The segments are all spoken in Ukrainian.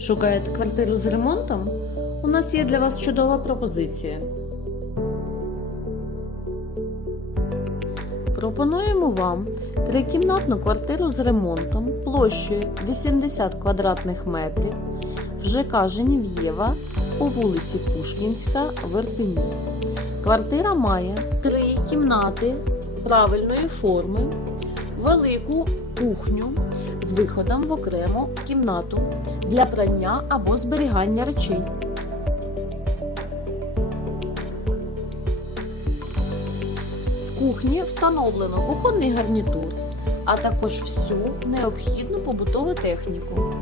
Шукаєте квартиру з ремонтом? У нас є для вас чудова пропозиція. Пропонуємо вам трикімнатну квартиру з ремонтом площею 80 квадратних метрів в ЖК Женів'єва по вулиці Пушкінська в Ірпені. Квартира має три кімнати правильної форми, велику кухню з виходом в окрему кімнату для прання або зберігання речей. В кухні встановлено кухонний гарнітур, а також всю необхідну побутову техніку,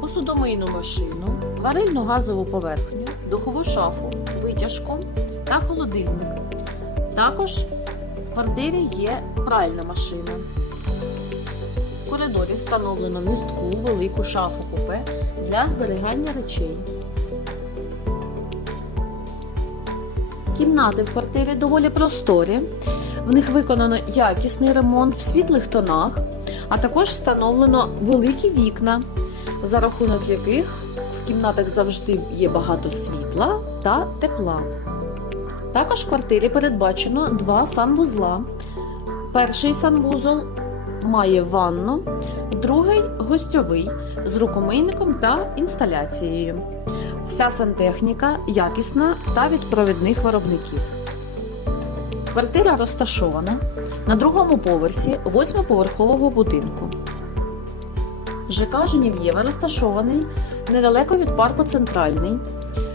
посудомийну машину, варильну газову поверхню, духову шафу, витяжку та холодильник. Також в квартирі є пральна машина. Коридорі встановлено містку велику шафу купе для зберігання речей. Кімнати в квартирі доволі просторі. В них виконано якісний ремонт в світлих тонах, а також встановлено великі вікна, за рахунок яких в кімнатах завжди є багато світла та тепла. Також в квартирі передбачено два санвузла. Перший санвузол має ванну, другий гостьовий з рукомийником та інсталяцією. Вся сантехніка якісна та від провідних виробників. Квартира розташована на другому поверсі восьмиповерхового будинку. ЖК Женів'єва розташований недалеко від парку Центральний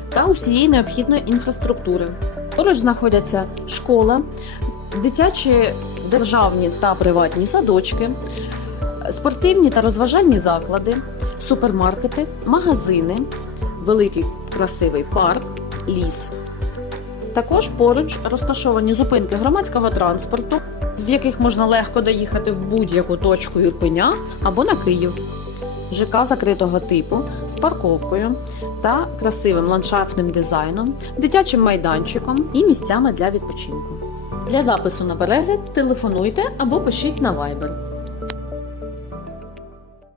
та усієї необхідної інфраструктури. Поруч знаходяться школа, дитячі державні та приватні садочки, спортивні та розважальні заклади, супермаркети, магазини, великий красивий парк, ліс. Також поруч розташовані зупинки громадського транспорту, з яких можна легко доїхати в будь-яку точку Ірпеня або на Київ. ЖК закритого типу з парковкою та красивим ландшафтним дизайном, дитячим майданчиком і місцями для відпочинку. Для запису на перегляд телефонуйте або пишіть на Viber.